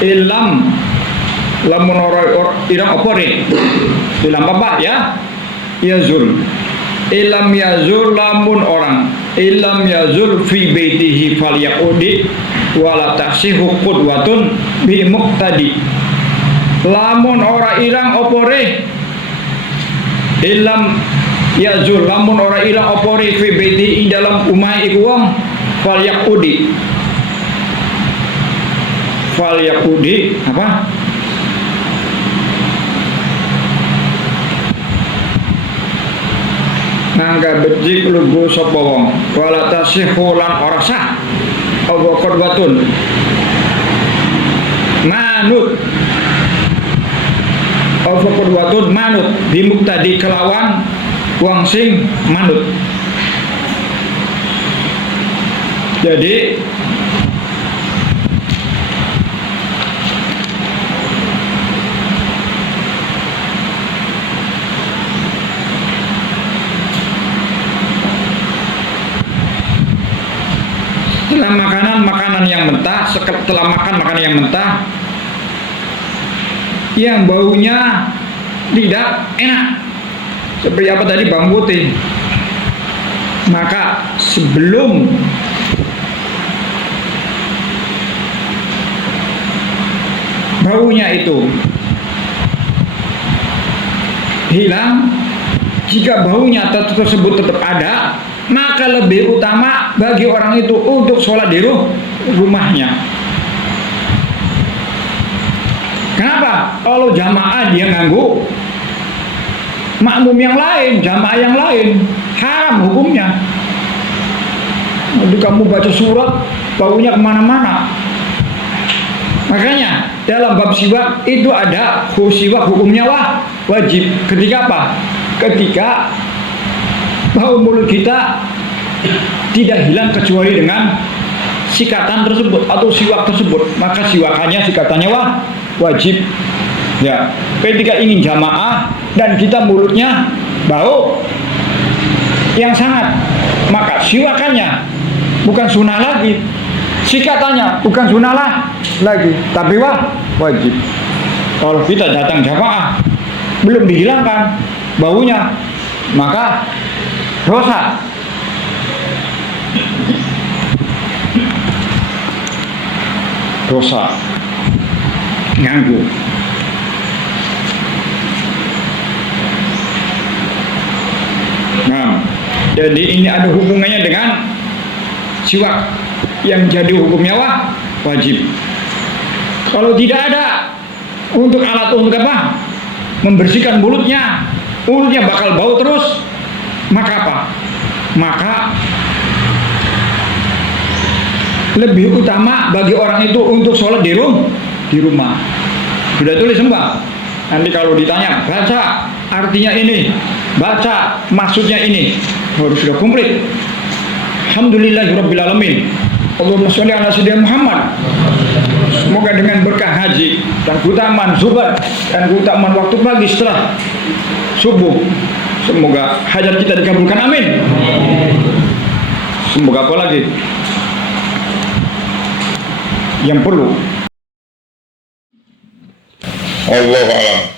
Ilam lamun ora ilang opo reh ilam apa ya yazul, ilam yazul lamun orang ilam yazul fi baitihi falyaqudi wala tahsihu qudwatun bi muqtadi. Lamun ora ilang opore ilam yazul, lamun ora ilang opore fi baitihi ing dalam umai iku wong falyaqudi apa? Nangga becik lugu sapa wong wala tasihhu lan ora sah apa qudwatun manut apa qudwatun manut bimuktadi kelawan wong sing manut. Jadi setelah makanan yang mentah, setelah makan makanan yang mentah, yang baunya tidak enak, seperti apa tadi, bawang putih, maka sebelum baunya itu hilang, jika baunya tersebut tetap ada, maka lebih utama bagi orang itu untuk sholat di rumahnya. Kenapa? Kalau jamaah dia ganggu makmum yang lain, jamaah yang lain, haram hukumnya. Jadi kamu baca surat, baunya kemana-mana. Makanya dalam bab siwak itu ada siwak hukumnya wajib. Ketika apa? Ketika bau mulut kita tidak hilang kecuali dengan sikatan tersebut atau siwak tersebut, maka siwakannya, sikatannya wajib. Ya, ketika ingin jamaah dan kita mulutnya bau yang sangat, maka siwakannya bukan sunnah lagi, sikatannya bukan sunnah lagi, tapi wajib. Kalau kita datang jamaah belum dihilangkan baunya, maka dosa. Dosa nganggu. Nah, jadi ini ada hubungannya dengan siwak yang jadi hukumnya wajib. Kalau tidak ada untuk alat untuk apa? Membersihkan mulutnya bakal bau terus, maka apa? Maka lebih utama bagi orang itu untuk sholat di rumah. Sudah tulis Mbak. Nanti kalau ditanya, baca artinya ini, baca maksudnya ini, sudah komplit. Alhamdulillahirrabbilalamin. Allahumma sholli ala sayyidina Muhammad. Semoga dengan berkah haji dan keutamaan zuhur dan keutamaan waktu pagi setelah subuh, semoga hajat kita dikabulkan, amin. Semoga apa lagi yang perlu. Allah alam.